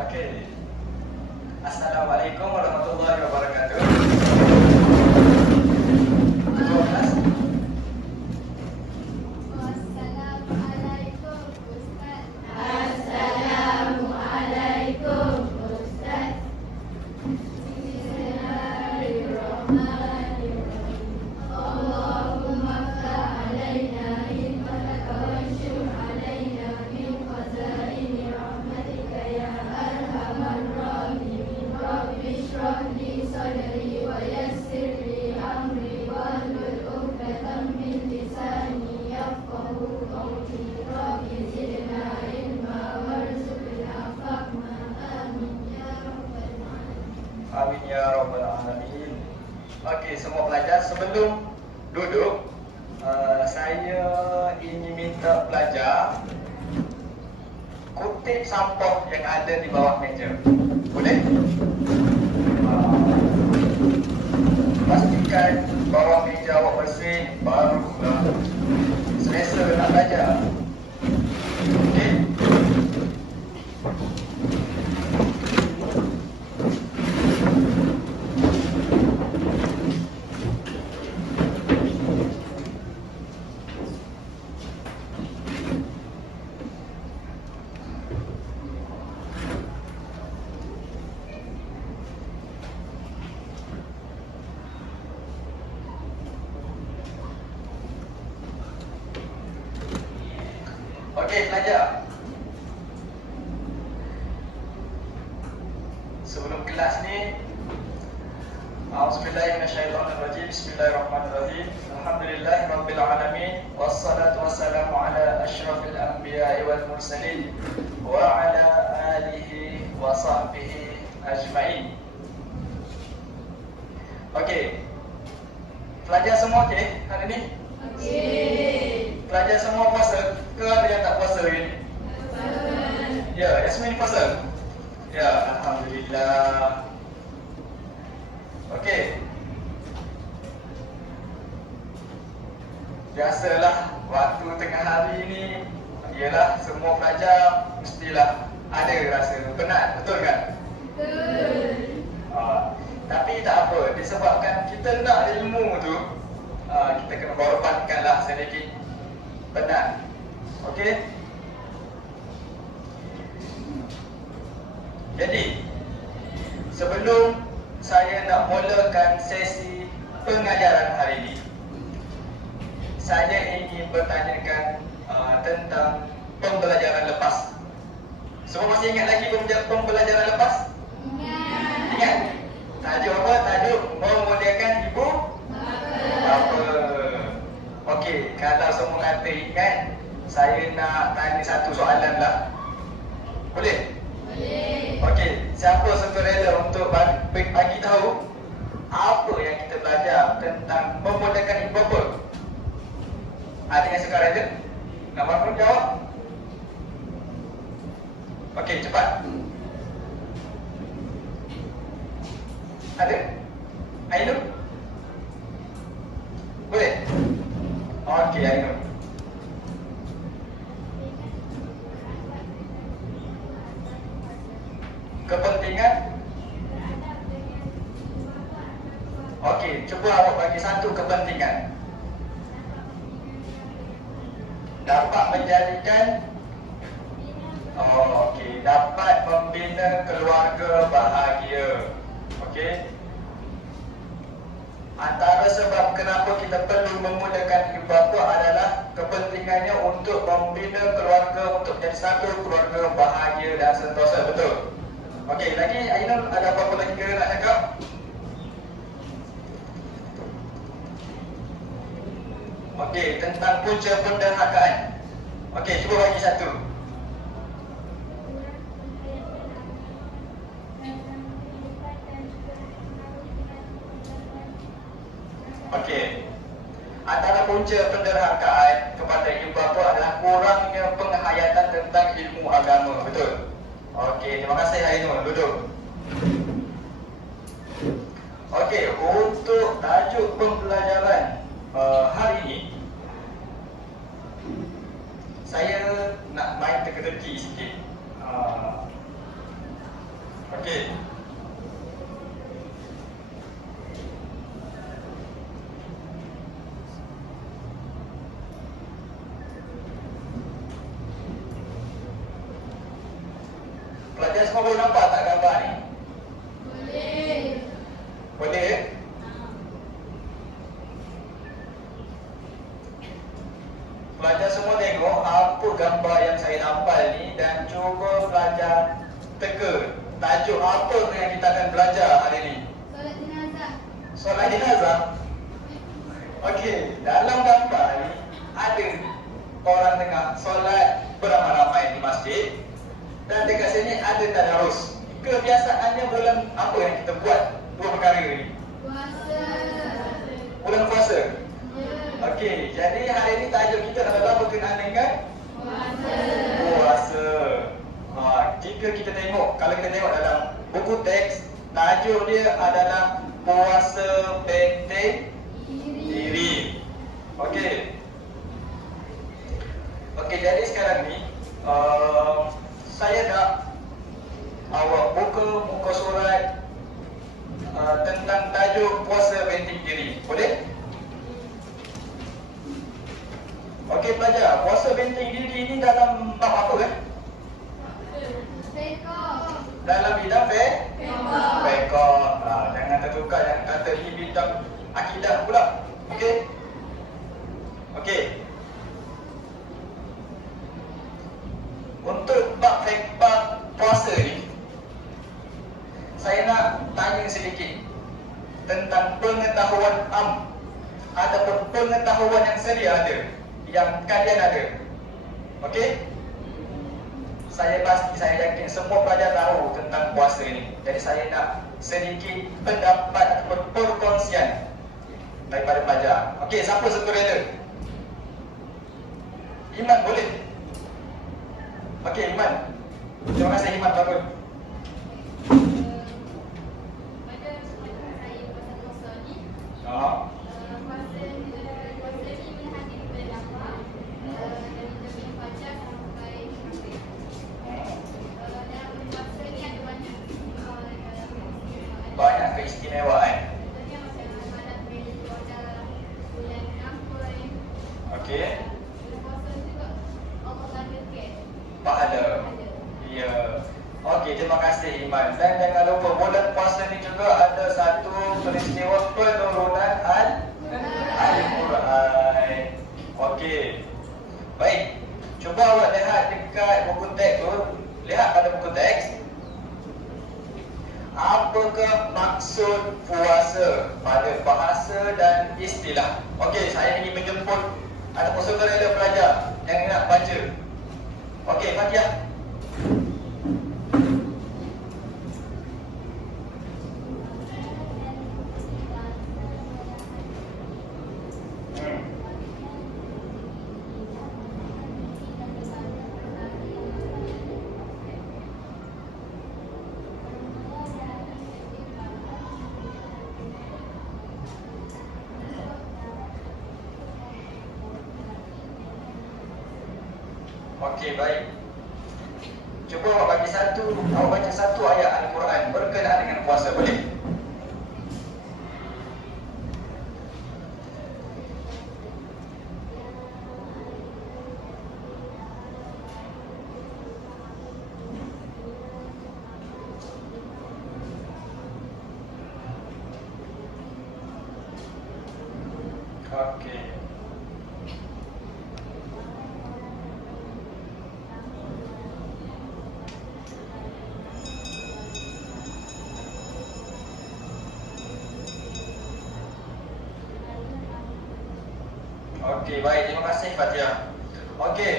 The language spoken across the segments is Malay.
Oke. Assalamualaikum warahmatullahi wabarakatuh. 12. Assalamualaikum Ustaz. Assalamualaikum Ustaz. Bismillahirrahmanirrahim. Allahumma ftah alaina ilmaka wanshur alaina min khazaini rahmatika ya arhamar rahimin. Rabbi shrah li sadri wa yassir li amri wahlul 'uqdatam min lisani yafqahu qawli. Rabbi zidna ilma warzuqna fahma. Amin ya rabbal alamin. Amin ya rabbal alamin. Okey, semua pelajar sebelum duduk, saya ingin minta pelajar kutip sampah yang ada di bawah meja. Boleh? Pastikan bawah meja awak bersih, barulah selesa nak belajar. Okey? Okey, pelajar. Sebelum kelas ni, A'udzubillahiminasyaitonirrajim. Bismillahirrahmanirrahim. Alhamdulillahirabbil alamin. Wassalatu wassalamu ala asyrafil anbiya'i wal mursalin wa ala alihi wa sahbihi ajma'in. Okey. Pelajar semua okey hari ni? Okey. Pelajar semua puasa ke ada yang tak puasa hari ni? Ya, Yasmin puasa? Ya, alhamdulillah. Okey. Biasalah waktu tengah hari ni ialah semua pelajar mestilah ada rasa penat, betul kan? Betul. Tapi tak apa, disebabkan kita nak ilmu tu, kita kena korbankanlah sedikit penat. Okey? Jadi, sebelum saya nak mulakan sesi pengajaran hari ini, saya ingin bertanyakan tentang pembelajaran lepas. Semua masih ingat lagi pembelajaran lepas? Ingat? Tajuk apa? Tajuk memuliakan ibu bapa. Okey, kalau semua kata ingat, saya nak tanya satu soalan lah. Boleh? Boleh. Okey, siapa sukarela untuk bagi tahu apa yang kita belajar tentang memuliakan ibu bapa? Ada yang sukarela? Nak bangun jawab? Okey, cepat. Ada? Ainul? Boleh? Okey, Ainul. Kepentingan? Okey, cuba awak bagi satu kepentingan. Dapat menjadikan okey, dapat membina keluarga bahagia. Okey. Antara sebab kenapa kita perlu memudahkan ibu bapa adalah kepentingannya untuk membina keluarga, untuk menjadi satu keluarga bahagia dan sentosa, betul? Okey, lagi Ainul ada apa-apa lagi ke nak cakap? Okey, tentang punca penderhakaan. Okey, cuba bagi satu. Okey. Antara punca penderhakaan kepada ibu bapa adalah kurangnya penghayatan tentang ilmu agama, betul? Okey, terima kasih Ainul. Duduk. Okey, untuk tajuk pembelajaran hari ini, saya nak main teka-teki sikit. Okey. Pelajar semua boleh nampak tak gambar ni? Boleh. Boleh? Pelajar semua tengok apa gambar yang saya nampak ni dan cuba pelajar teka tajuk apa yang kita akan belajar hari ni. Solat jenazah. Solat jenazah. Okey, dalam gambar ni ada orang tengah solat beramai-ramai di masjid dan dekat sini ada tadarus. Kebiasaannya bulan apa yang kita buat dua perkara ni? Puasa. Bulan puasa. Ya. Okey, jadi hari ni tajuk kita adalah berkenaan dengan Puasa. puasa. Jika kita tengok, kalau kita tengok dalam buku teks, tajuk dia adalah puasa benteng diri. Okey. Okey, jadi sekarang ni saya nak awak buka muka surat tentang tajuk puasa benteng diri. Boleh? Okey pelajar, puasa benteng diri ni dalam bab apa kan? Fiqh. Dalam bidang Fiqh. fiqh. Jangan tertukar, jangan kata ini bidang akidah pula. Okey? Okey. Untuk bab fiqh, bab puasa ni, saya nak tanya sedikit tentang pengetahuan ataupun pengetahuan yang sedia ada, yang kalian ada. Okey? Saya pasti, saya yakin semua pelajar tahu tentang puasa ini. Jadi saya nak sedikit pendapat ataupun perkongsian daripada pelajar. Okey, siapa sukarela? Iman boleh? Okey, Iman. Terima kasih Iman, bagus. Pada kesempatan saya pada puasa ni, puasa ni menghadiri bulan lapar dari jam 5 fajar sampai maghrib. Dalam puasa ni ada banyak Banyak keistimewaan. contohnya macam malam bila ada bulan ampun. Okey. Puasa juga Allah gandakan Pahala. Ya. Okey, terima kasih Iman. Dan jangan lupa bulan puasa ni juga ada satu peristiwa penurunan Al-Quran. Okey. Baik. Cuba awak lihat dekat buku teks tu. Lihat pada buku teks. Apakah maksud puasa pada bahasa dan istilah? Okey, saya ingin menjemput ataupun saudara pelajar yang nak baca. Okey, Fatihah. Okey, baik. Cuba awak baca satu ayat Al-Quran berkenaan dengan puasa, boleh? Okey. Okey, baik. Terima kasih Fatihah. Okey,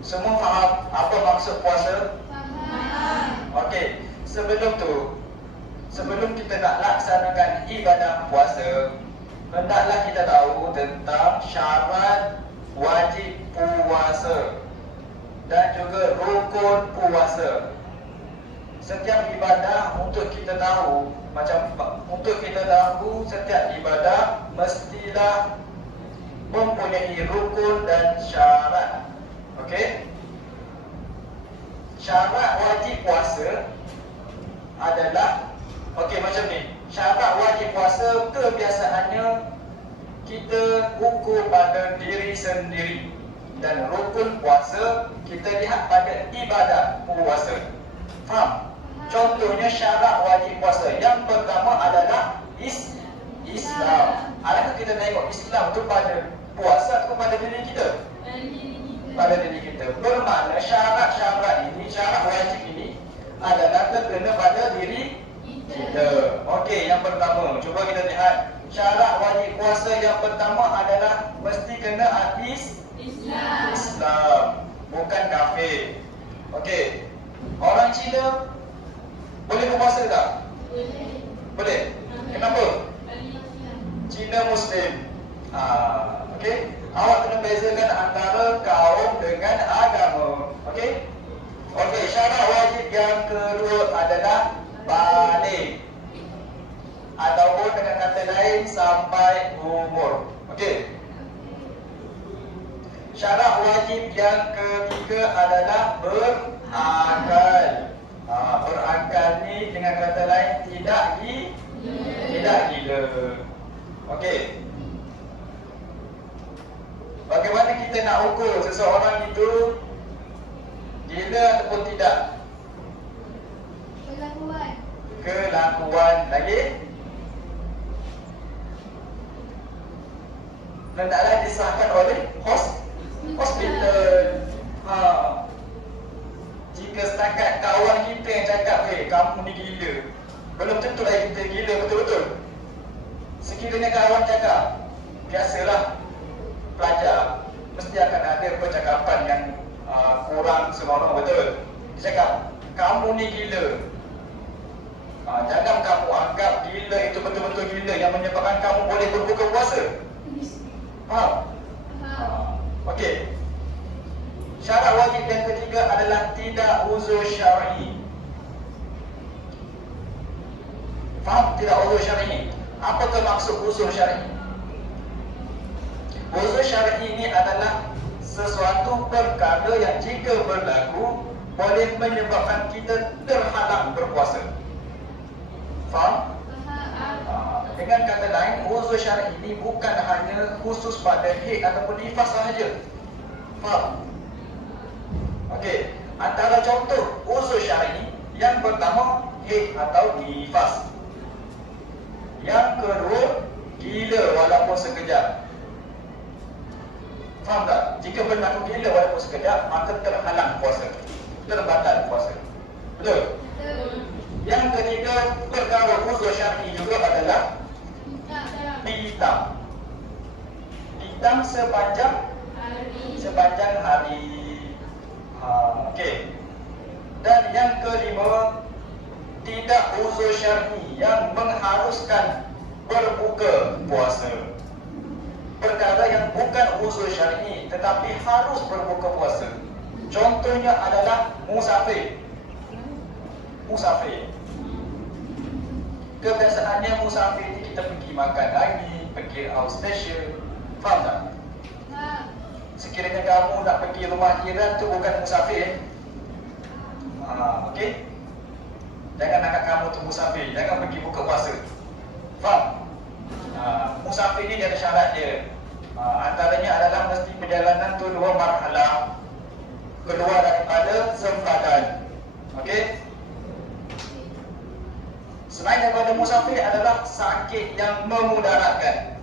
semua faham apa maksud puasa? Faham. Okey, sebelum kita nak laksanakan ibadah puasa, hendaklah kita tahu tentang syarat wajib puasa dan juga rukun puasa. Setiap ibadah untuk kita tahu setiap ibadah mestilah mempunyai rukun dan syarat. Okey? Syarat wajib puasa adalah macam ni. Syarat wajib puasa kebiasaannya kita ukur pada diri sendiri, dan rukun puasa kita lihat pada ibadat puasa. Faham? Contohnya syarat wajib puasa yang pertama adalah Islam. Adakah kita tengok Islam tu pada puasa atau pada diri kita? Pada diri kita. Bermakna syarat-syarat ini, syarat wajib ini adalah terkena pada diri kita. Okey, yang pertama, cuba kita lihat. Syarat wajib puasa yang pertama adalah mesti kena Islam, bukan kafir. Okey. Orang Cina boleh berpuasa tak? Boleh. Kenapa? Cina Muslim. Okey. Awak kena bezakan antara kaum dengan agama. Okey? Okey, syarat wajib yang kedua adalah balik, ataupun dengan kata lain sampai umur. Okey. Syarat wajib yang ketiga adalah berakal. Berakal ni dengan kata lain tidak gila. Okey. Bagaimana kita nak ukur seseorang itu gila ataupun tidak? Kelakuan lagi. Hendaklah disahkan oleh hospital. Jika setakat kawan kita yang cakap, kamu ni gila, belum tentu lagi kita gila betul-betul. Sekiranya kawan cakap, biasalah pelajar mesti akan ada percakapan yang kurang senonoh, betul. Dia cakap, kamu ni gila. Jangan kamu anggap gila itu betul-betul gila yang menyebabkan kamu boleh berbuka puasa. Faham? Okey. Syarat wajib yang ketiga adalah tidak uzur syar'i. Faham tidak uzur syar'i? Apakah maksud uzur syar'i? Uzur syar'i ini adalah sesuatu perkara yang jika berlaku boleh menyebabkan kita terhalang berpuasa. Faham? Dengan kata lain, uzur syar'i ini bukan hanya khusus pada haid ataupun nifas sahaja. Faham? Okey, antara contoh uzur syar'i, yang pertama haid atau nifas. Yang kedua, gila walaupun sekejap. Faham tak? Jika berlaku gila walaupun sekejap, maka terhalang puasa, terbatal puasa. Betul? Yang ketiga, perkara uzur syar'i juga adalah pitam. Pitam sepanjang hari. Okey. Dan yang kelima, tidak uzur syar'i yang mengharuskan berbuka puasa. Perkara yang bukan uzur syar'i tetapi harus berbuka puasa. Contohnya adalah musafir. Kebiasaannya musafir ni kita pergi makan lagi, pergi outstation. Faham tak? Sekiranya kamu nak pergi rumah jiran tu bukan musafir. Okey? Jangan anggap kamu tu musafir, jangan pergi buka puasa. Faham? Musafir ni ada syarat dia. Antaranya adalah mesti perjalanan tu 2 marhalah, keluar daripada sempadan. Okey? Selain daripada musafir adalah sakit yang memudaratkan.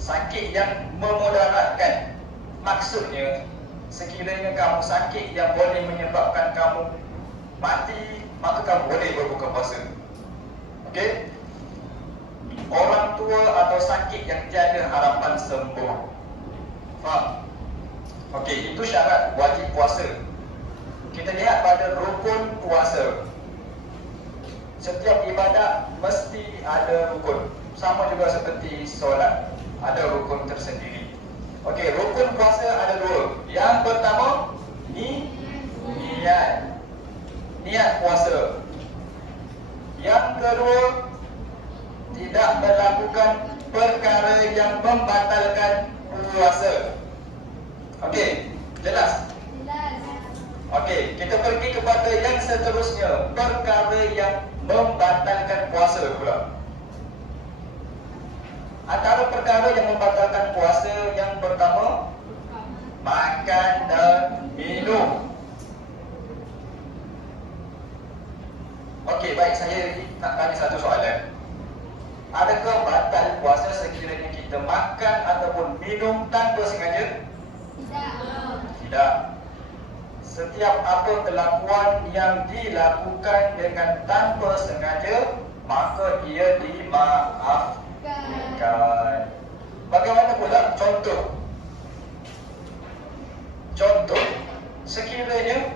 Sakit yang memudaratkan maksudnya, sekiranya kamu sakit yang boleh menyebabkan kamu mati, maka kamu boleh berbuka puasa. Okey? Orang tua atau sakit yang tiada harapan sembuh. Faham? Okey, itu syarat wajib puasa. Kita lihat pada rukun puasa. Setiap ibadat mesti ada rukun. Sama juga seperti solat, ada rukun tersendiri. Okey, rukun puasa ada 2. Yang pertama, niat puasa. Yang kedua, tidak melakukan perkara yang membatalkan puasa. Okey, jelas? Okey, kita pergi kepada yang seterusnya, perkara yang membatalkan puasa pula. Antara perkara yang membatalkan puasa yang pertama, makan dan minum. Okey, baik, saya nak tanya satu soalan. Adakah batal puasa sekiranya kita makan ataupun minum tanpa sengaja? Tidak. Tidak. Setiap apa kelakuan yang dilakukan dengan tanpa sengaja, maka ia dimaafkan. Bagaimana pula contoh? Contoh, sekiranya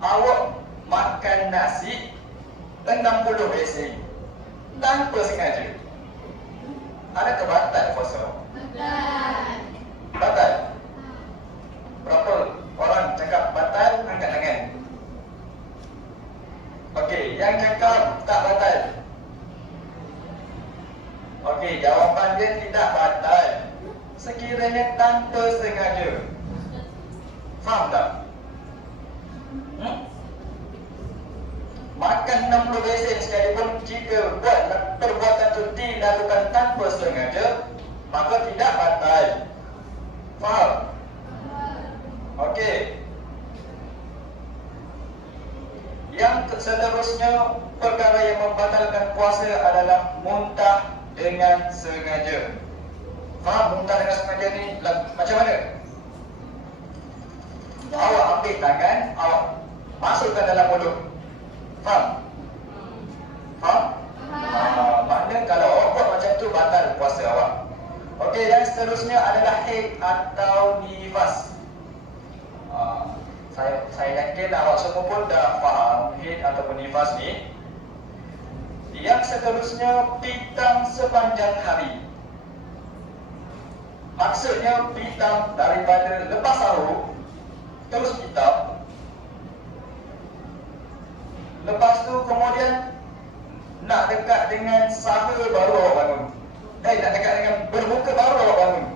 awak makan nasi 60 besi tanpa sengaja, adakah batal puasa? Batal? Berapa orang cakap batal, angkat tangan. Okey, yang cakap tak batal. Okey, jawapan dia tidak batal sekiranya tanpa sengaja. Faham tak? Makan 60 besen sekalipun, jika buat perbuatan itu dilakukan tanpa sengaja, maka tidak batal. Faham? Okey. Yang seterusnya, perkara yang membatalkan puasa adalah muntah dengan sengaja. Faham muntah dengan sengaja ni macam mana? Awak ambil tangan, awak masukkan dalam mulut. Faham? Faham? Maknanya kalau awak buat macam tu, batal puasa awak. Okey, dan seterusnya adalah haid atau nifas. Saya yakin awak semua pun dah faham haid ataupun nifas ni. Yang seterusnya, pitam sepanjang hari. Maksudnya pitam daripada lepas sahur terus pitam. Lepas tu kemudian nak dekat dengan sahur baru awak bangun. Nak dekat dengan berbuka baru awak bangun.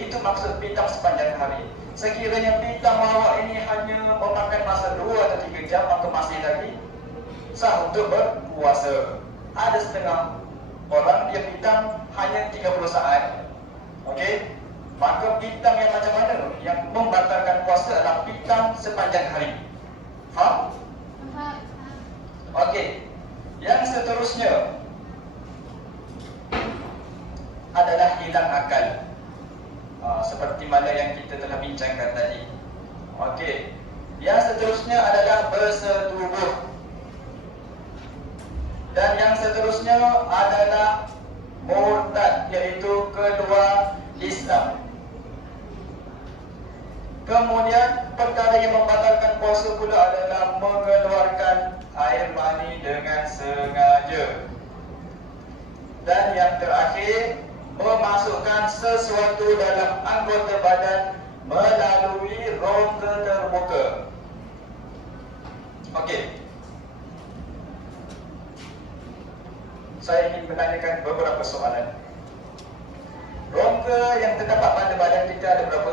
Itu maksud pitam sepanjang hari. Sekiranya pitam awak ini hanya memakan masa 2 atau 3 jam, maka masih lagi sah untuk berpuasa. Ada setengah orang dia pitam hanya 30 saat. Okey? Maka pitam yang macam mana? Yang membatalkan puasa adalah pitam sepanjang hari. Faham? Okey. Yang seterusnya adalah hilang akal. Seperti mana yang kita telah bincangkan tadi. Okey. Yang seterusnya adalah bersetubuh. Dan yang seterusnya adalah murtad, iaitu keluar Islam. Kemudian perkara yang membatalkan puasa pula adalah mengeluarkan air mani dengan sengaja. Dan yang terakhir, memasukkan sesuatu dalam anggota badan melalui rongga terbuka. Okey. Saya ingin menanyakan beberapa soalan. Rongga yang terdapat pada badan kita ada berapa?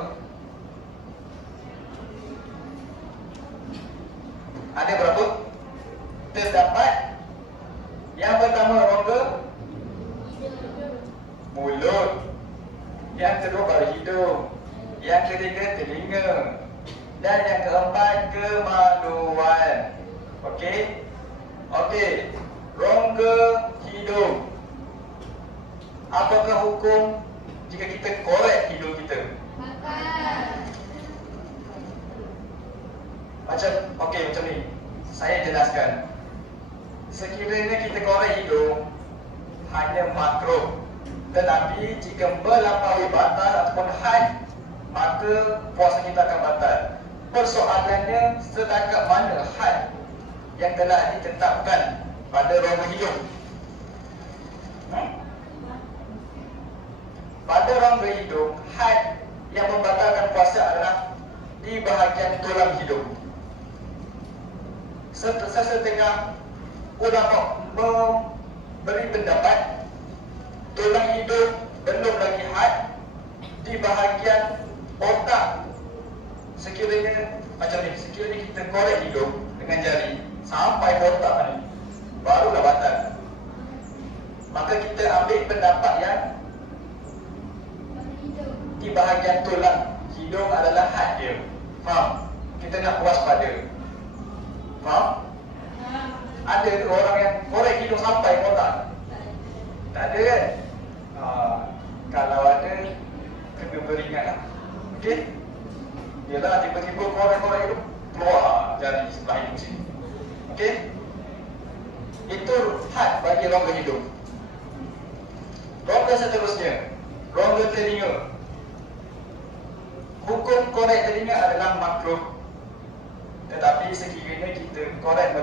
Ada berapa? Terdapat. Yang pertama rongga mulut. Yang kedua baru hidung. Yang ketiga telinga. Dan yang keempat kemaluan. Okey? Okey. Rongga hidung. Apakah hukum jika kita korek hidung kita? Macam ni. Saya jelaskan. Sekiranya kita korek hidung, hanya makruh. Tetapi jika melampaui batas ataupun had, maka puasa kita akan batal. Persoalannya, setakat mana had yang telah ditetapkan pada rongga hidung? Pada rongga hidung, had yang membatalkan puasa adalah di bahagian tulang hidung. Sesetengah ulama memberi pendapat tulang hidung belum lagi had di bahagian otak. Sekiranya macam ni, sekiranya kita korek hidung dengan jari sampai kotak ni, barulah batal. Maka kita ambil pendapat yang di bahagian tulang hidung adalah had dia. Faham? Kita nak waspada. Faham? Ada orang yang korek hidung sampai kotak? Tak ada kan? Kalau ada, kena beringat lah. Okey? Yalah, tiba-tiba korek-korek hidung, keluar jari sebelah hidung sini. Okey? Itu had bagi rongga hidung. Rongga seterusnya, rongga telinga. Hukum korek telinga adalah makruh. Tetapi sekiranya kita korek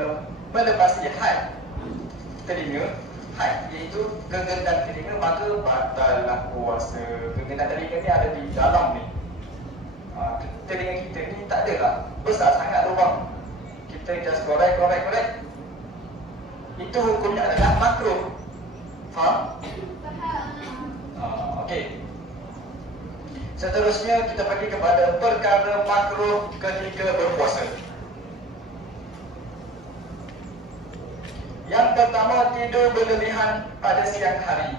melepasi had telinga, had iaitu gegendan telinga, maka batallah puasa. Gegendan telinga ni ada di dalam ni. Telinga kita ni tak adalah besar sangat lubang. Kita just korek. Itu hukumnya adalah makruh. Faham? Okey. Seterusnya kita pergi kepada perkara makruh ketika berpuasa. Yang pertama, tidur berlebihan pada siang hari.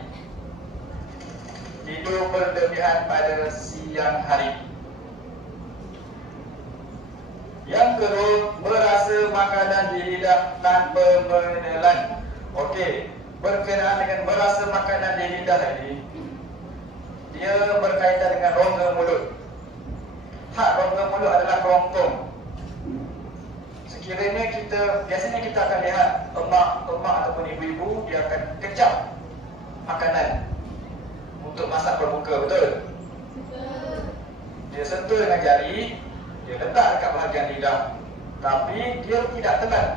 Tidur berlebihan pada siang hari. Yang kedua, merasa makanan di lidah tanpa menelan. Okey, berkenaan dengan merasa makanan di lidah ini, dia berkaitan dengan rongga mulut. Hak rongga mulut adalah kerongkong. Sekiranya biasanya kita akan lihat emak ataupun ibu-ibu, dia akan kecap makanan untuk masak berbuka, betul? Dia sentuh dengan jari, dia letak dekat bahagian lidah, tapi dia tidak telan.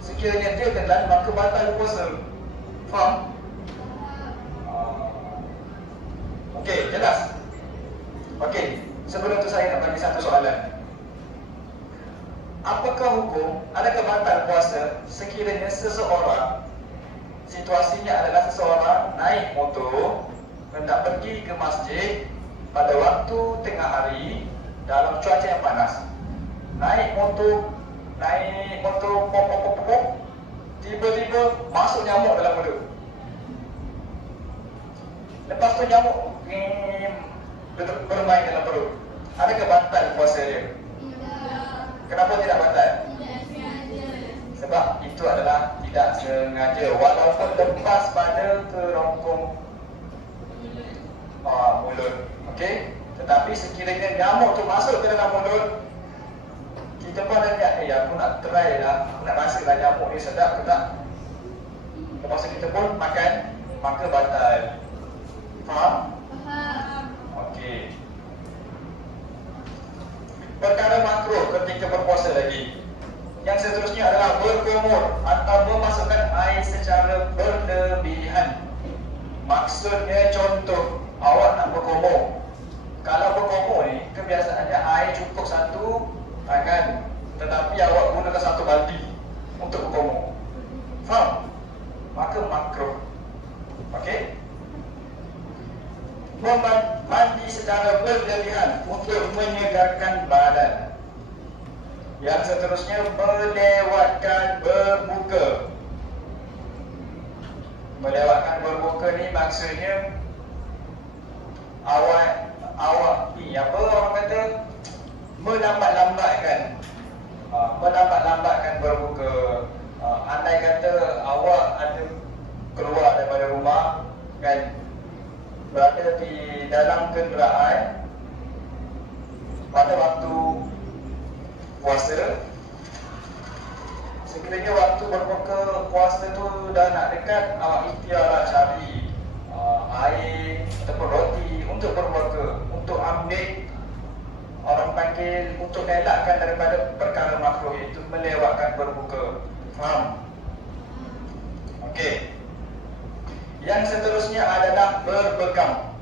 Sekiranya dia telan, maka batal puasa. Faham? Okey, jelas? Okey, sebelum tu saya nak bagi satu soalan. Apakah hukum, adakah batal puasa sekiranya seseorang, situasinya adalah seseorang naik motor hendak pergi ke masjid pada waktu tengah hari dalam cuaca yang panas. Naik motor, pop, tiba-tiba masuk nyamuk dalam mulut. Lepas tu nyamuk bermain dalam perut. Adakah batal puasa dia? Kenapa tidak batal? Sebab itu adalah tidak sengaja, walaupun lepas pada kerongkong mulut. Okey? Tetapi sekiranya nyamuk tu masuk ke dalam mulut, kita pun ada niat, aku nak try lah, aku nak rasa lah nyamuk ni sedap ke tak. Lepas tu kita pun makan, maka batal. Faham? Okey. Perkara makruh ketika berpuasa lagi. Yang seterusnya adalah berkumur atau memasukkan air secara berlebihan. Maksudnya, contoh, awak nak berkumur. Kalau berkumur ni, kebiasaannya air cukup satu tangan, tetapi awak gunakan satu baldi untuk berkumur. Faham? Maka makruh. Okey? Mandi secara berlebihan untuk menyegarkan badan. Yang seterusnya, melewatkan berbuka. Melewatkan berbuka ni maksudnya awak ni apa orang kata, melambat-lambatkan berbuka. Andai kata awak ada keluar daripada rumah kan, berada di dalam kenderaan pada waktu puasa, sekiranya waktu berbuka puasa tu dah nak dekat, awak ikhtiarlah cari air ataupun roti untuk berbuka, untuk ambil, orang panggil, untuk elakkan daripada perkara makruh, iaitu melewatkan berbuka. Faham? Okey. Yang seterusnya adalah berbekam.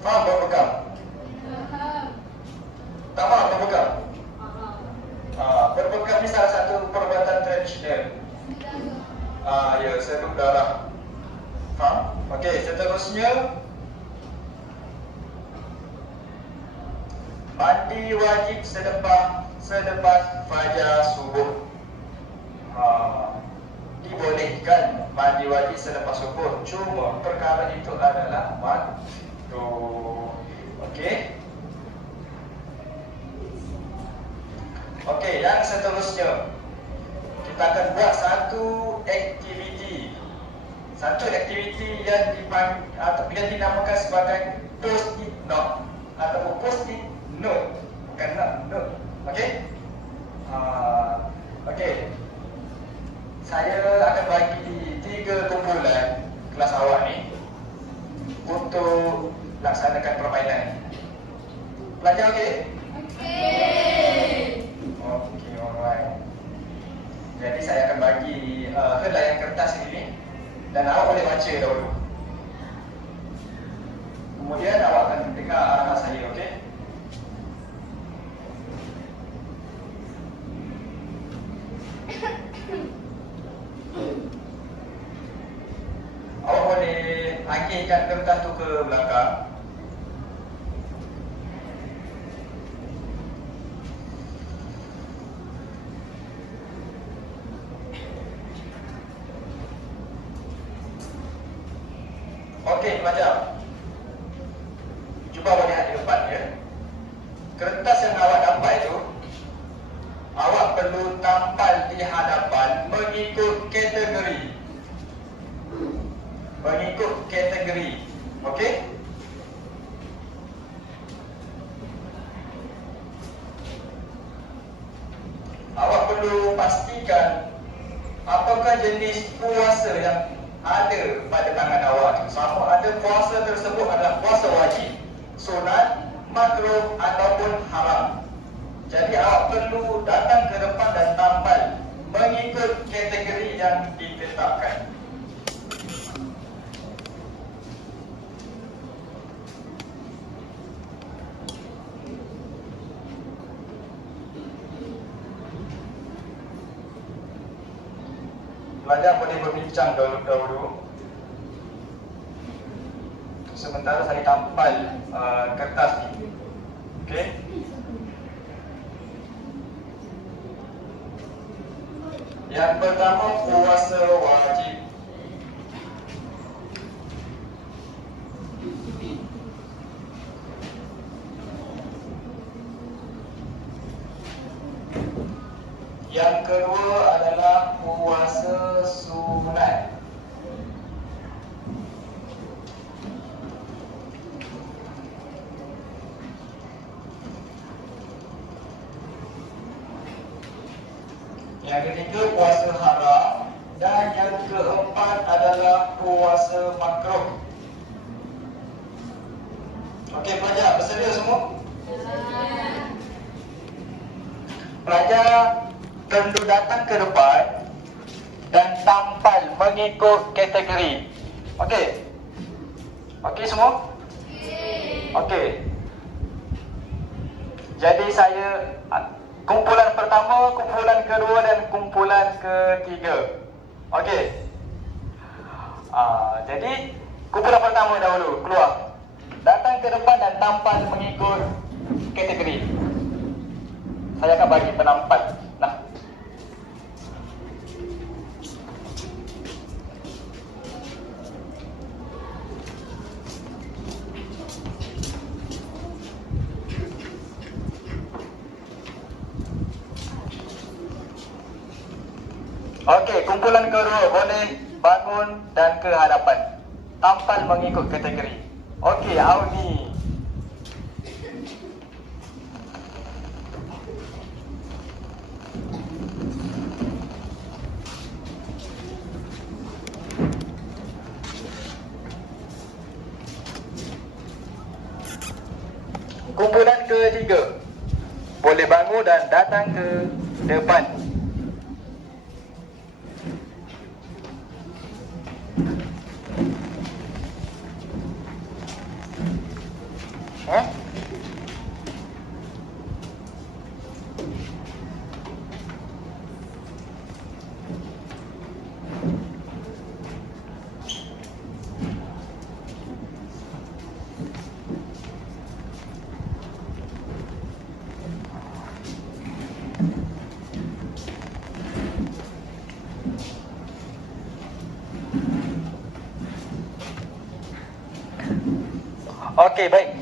Faham berbekam? Tak faham berbekam? Berbekam ni salah satu perubatan tradisional. Ya, serum darah. Faham? Okey, seterusnya Mandi wajib selepas fajar subuh. Dibolehkan mandi wajib selepas subuh, cuma perkara itu adalah makruh. Okey. Okey, yang seterusnya kita akan buat satu aktiviti yang dinamakan sebagai post-it note atau post-it note, bukan note. Okey. Okey. Saya akan bagi 3 kumpulan kelas awal ni untuk laksanakan permainan. Pelajar okey? Okey, alright. Jadi saya akan bagi helaian kertas ini dan awak boleh baca dahulu. Kemudian awak akan dengar arahan saya, okey? Awak boleh angkitkan kertas tu ke belakang. Okey, pelajar. Cuba awak lihat di depan ya. Kertas yang awak dapat itu, awak perlu tampal di hadapan mengikut kategori. Okey? Awak perlu pastikan apakah jenis puasa yang ada pada tangan awak. Sama ada puasa tersebut adalah puasa wajib, sunat, makruh ataupun haram. Jadi awak perlu datang ke depan dan tampal mengikut kategori yang ditetapkan. Pelajar boleh berbincang dahulu. Sementara saya tampal kertas ni. Okey? Yang pertama, puasa wajib. Yang kedua adalah puasa sunat. Yang ketiga, puasa haram. Dan yang keempat adalah puasa makruh. Okey pelajar, bersedia semua? Pelajar perlu datang ke depan dan tampal mengikut kategori. Okey? Okey semua? Okey. Jadi saya kumpulan pertama, kumpulan kedua dan kumpulan ketiga. Okey. Jadi kumpulan pertama dahulu keluar. Datang ke depan dan tampal mengikut kategori. Saya akan bagi penampat. Nah. Okey, kumpulan kedua boleh bangun dan ke hadapan. Tampal mengikut kategori. Okey, Audi. Kumpulan ketiga boleh bangun dan datang ke depan. Okey, baik.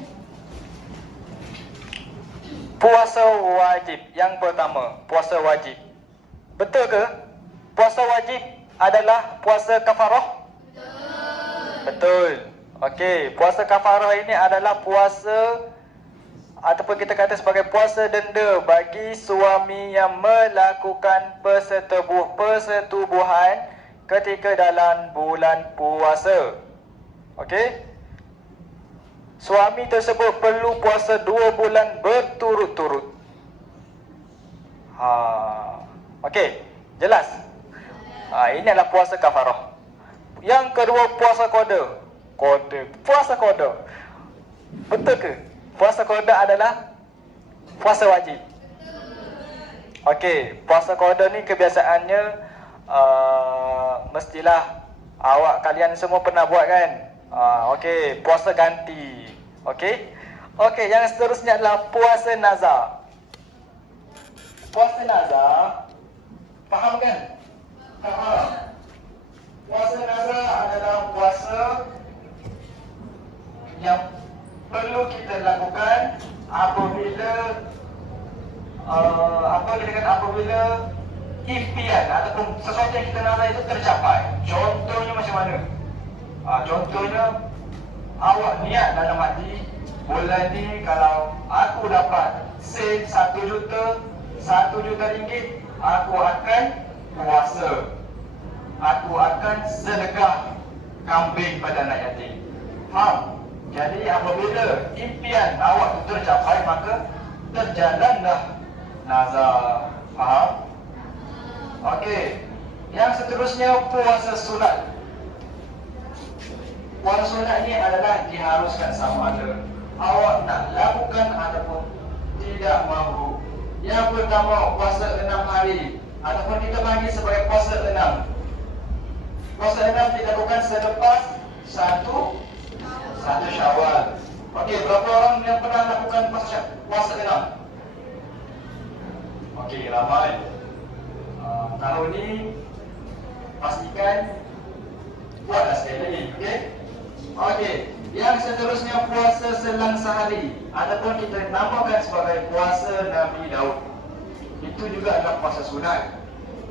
Puasa wajib. Yang pertama, puasa wajib. Betul ke? Puasa wajib adalah puasa kafarah? Betul. Okey, puasa kafarah ini adalah puasa ataupun kita kata sebagai puasa denda bagi suami yang melakukan persetubuhan ketika dalam bulan puasa. Okey? Suami tersebut perlu puasa 2 bulan berturut-turut. Okey, jelas? Ini adalah puasa kafarah. Yang kedua, puasa qada. Puasa qada. Betul ke? Puasa qada adalah puasa wajib. Okey, puasa qada ni kebiasaannya mestilah awak kalian semua pernah buat kan? Okey, puasa ganti. Okey. Okey, yang seterusnya adalah puasa nazar. Puasa nazar, faham kan? Faham. Puasa nazar adalah puasa yang perlu kita lakukan apabila apabila impian ataupun sesuatu yang kita nazar itu tercapai. Contohnya macam mana? Contohnya awak niat dalam hati, bulan ni kalau aku dapat sale 1 juta ringgit, aku akan puasa. Aku akan sedekah kambing pada anak yatim. Faham? Jadi apabila impian awak itu tercapai, maka terjalanlah nazar. Faham? Okey. Yang seterusnya puasa sunat. Puasa sunat ini adalah diharuskan sama ada awak nak lakukan ataupun tidak mahu. Yang pertama, puasa 6 hari ataupun kita panggil sebagai puasa 6. Puasa 6 dilakukan selepas satu Syawal. Okey, berapa orang yang pernah lakukan puasa 6? Okey, ramai. Tahun ni pastikan buatlah sekali lagi. Okey? Okey, yang seterusnya puasa selang sehari ataupun kita namakan sebagai puasa Nabi Daud. Itu juga adalah puasa sunat.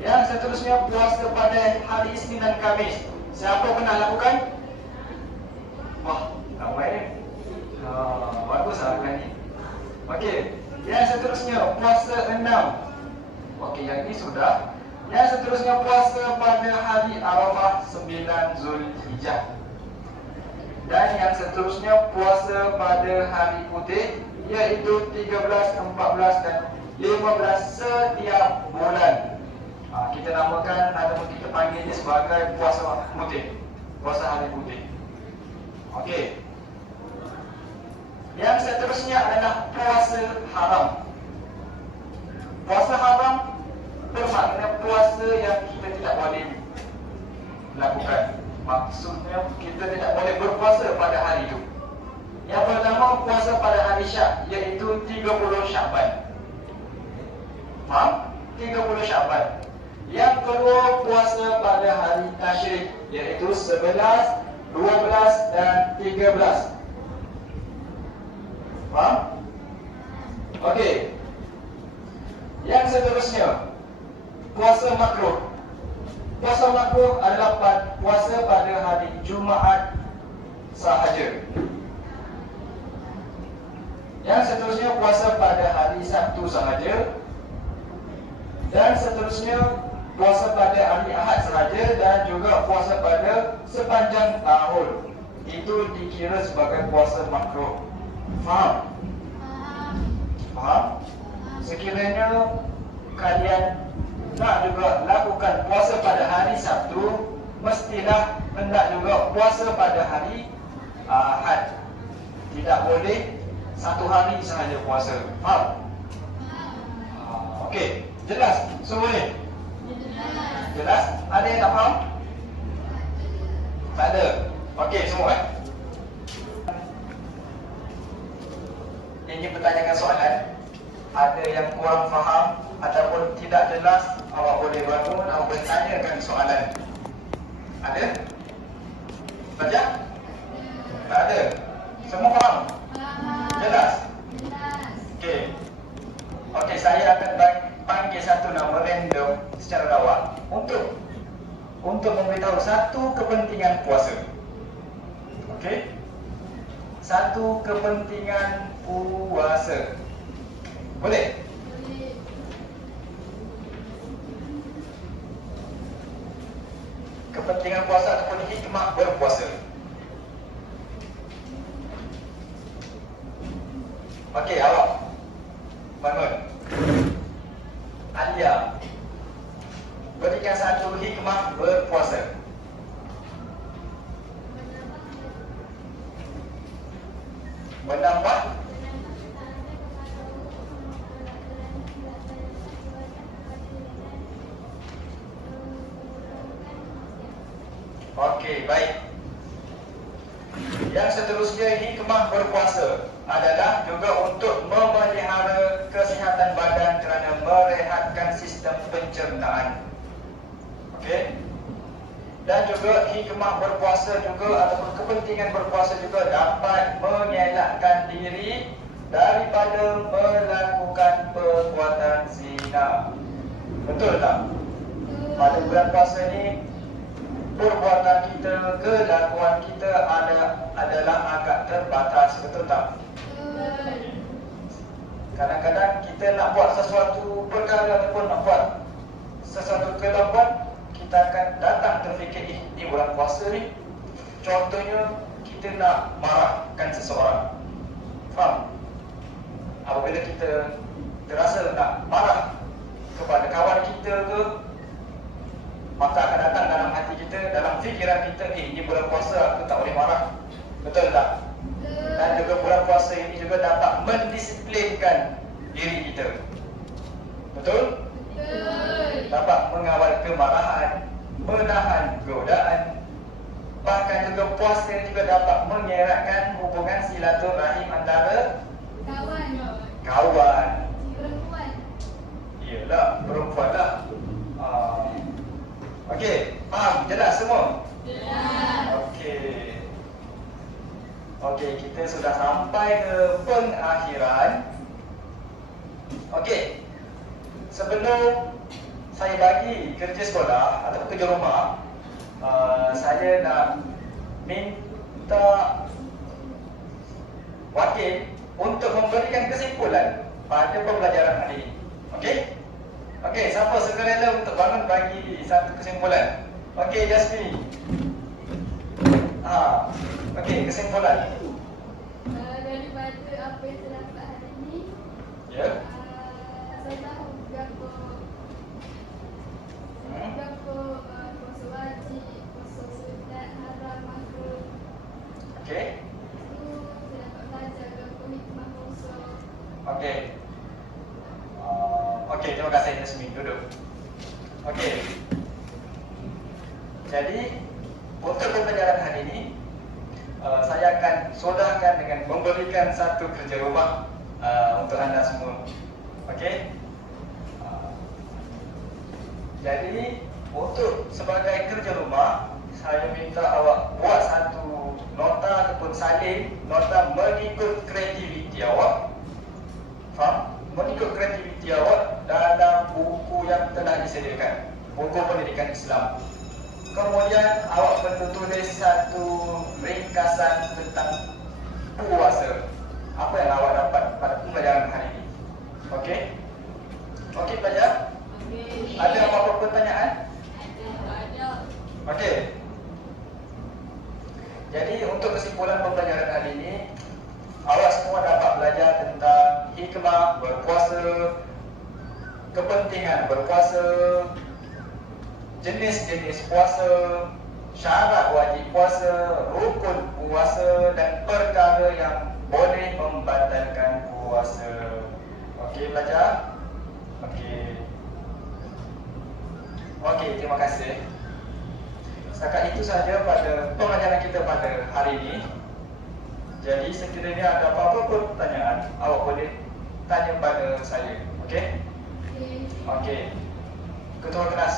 Yang seterusnya puasa pada hari Isnin dan Khamis. Siapa pernah lakukan? Wah, ramai ni. Bagus lah ni. Okey, yang seterusnya puasa 6. Okey, yang ini sudah. Yang seterusnya puasa pada hari Arafah 9 Zulhijjah. Dan yang seterusnya puasa pada hari putih, iaitu 13, 14 dan 15 setiap bulan. Kita namakan ataupun kita panggilnya sebagai puasa putih, puasa hari putih. Okey. Yang seterusnya adalah puasa haram. Puasa haram bermakna puasa yang kita tidak boleh lakukan. Maksudnya kita tidak boleh berpuasa pada hari itu. Yang pertama, puasa pada hari Syak, iaitu 30 Syakban. Faham? 30 Syakban. Yang kedua, puasa pada hari Tasyrik, iaitu 11, 12 dan 13. Faham? Okey. Yang seterusnya, puasa makruh. Puasa makruh adalah puasa pada hari Jumaat sahaja. Yang seterusnya puasa pada hari Sabtu sahaja. Dan seterusnya puasa pada hari Ahad sahaja dan juga puasa pada sepanjang tahun. Itu dikira sebagai puasa makruh. Faham? Faham? Sekiranya kalian nak juga lakukan puasa pada hari Sabtu, mestilah hendak juga puasa pada hari Ahad. Tidak boleh satu hari sahaja puasa. Faham? Okey, jelas semua ni? Jelas? Ada yang tak faham? Tak ada? Okey, semua Ingin bertanyakan soalan? Ada yang kurang faham ataupun tidak jelas, awak boleh bangun, awak boleh tanyakan soalan. Ada? Baca? Tak ada? Semua faham? Faham. Jelas? Jelas. Okey. Okey, saya akan panggil satu nama random secara rawat untuk memberitahu satu kepentingan puasa. Okey? Satu kepentingan puasa. Boleh? Boleh. Kepentingan puasa ataupun hikmah berpuasa. Okey, awak bangun. Alia, berikan satu hikmah berpuasa. Menambah Okey, baik. Yang seterusnya, hikmah berpuasa adalah juga untuk memelihara kesihatan badan kerana merehatkan sistem pencernaan. Okey? Dan juga hikmah berpuasa juga ataupun kepentingan berpuasa juga dapat mengelakkan diri daripada melakukan perbuatan zina. Betul tak? Pada bulan puasa ni, perbuatan kita, kelakuan kita adalah agak terbatas, betul tak? Betul. Kadang-kadang kita nak buat sesuatu perkara ataupun nak buat sesuatu kelakuan, kita akan datang terfikir, ni bulan puasa ni. Contohnya, kita nak marahkan seseorang. Faham? Apabila kita terasa nak marah kepada kawan kita ke, maka akan datang dalam hati kita, dalam fikiran kita, ni bulan puasa aku tak boleh marah. Betul tak? Dan juga bulan puasa ini juga dapat mendisiplinkan diri kita. Betul? Betul. Dapat mengawal kemarahan, menahan godaan. Bahkan juga puasa juga dapat mengeratkan hubungan silaturahim antara kawan. Perempuan. Iyalah, perempuan lah. Okey, faham? Jelas semua? Jelas. Okey, kita sudah sampai ke pengakhiran. Okey, sebelum saya bagi kerja sekolah atau kerja rumah, saya nak minta wakil untuk memberikan kesimpulan pada pembelajaran hari ini. Okey? Okey, siapa sukarela untuk bangun bagi satu kesimpulan? Okey, Jasmine. Okey, kesimpulan. Daripada apa yang terdapat hari ini, Ya. saya tahu berapa puasa wajib, puasa sunat, haram, makruh. Okey. Itu saya dapat belajar berapa hikmah puasa. Okey. Okey, terima kasih Jasmine. Duduk. Okey. Jadi, untuk pembelajaran hari ini, saya akan sodahkan dengan memberikan satu kerja rumah untuk anda semua. Okey? Jadi, untuk sebagai kerja rumah, saya minta awak buat satu nota ataupun salin nota mengikut kreativiti awak. Faham? Mengikut kreativiti awak dalam buku yang telah disediakan, buku pendidikan Islam. Kemudian awak perlu tulis satu ringkasan tentang puasa. Apa yang awak dapat pada pembelajaran hari ini. Okey? Okey pelajar? Okey. Ada apa-apa pertanyaan? Ada. Okey. Jadi untuk kesimpulan pembelajaran hari ini, awak semua dapat belajar tentang hikmah berpuasa, kepentingan berpuasa, jenis-jenis puasa, syarat wajib puasa, rukun puasa dan perkara yang boleh membatalkan puasa. Okey pelajar? Okey, terima kasih. Setakat itu saja pada pengajaran kita pada hari ini. Jadi sekiranya ada apa-apa pertanyaan, awak boleh tanya pada saya. Okey? Okey. Okey. Ketua kelas.